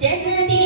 Trên.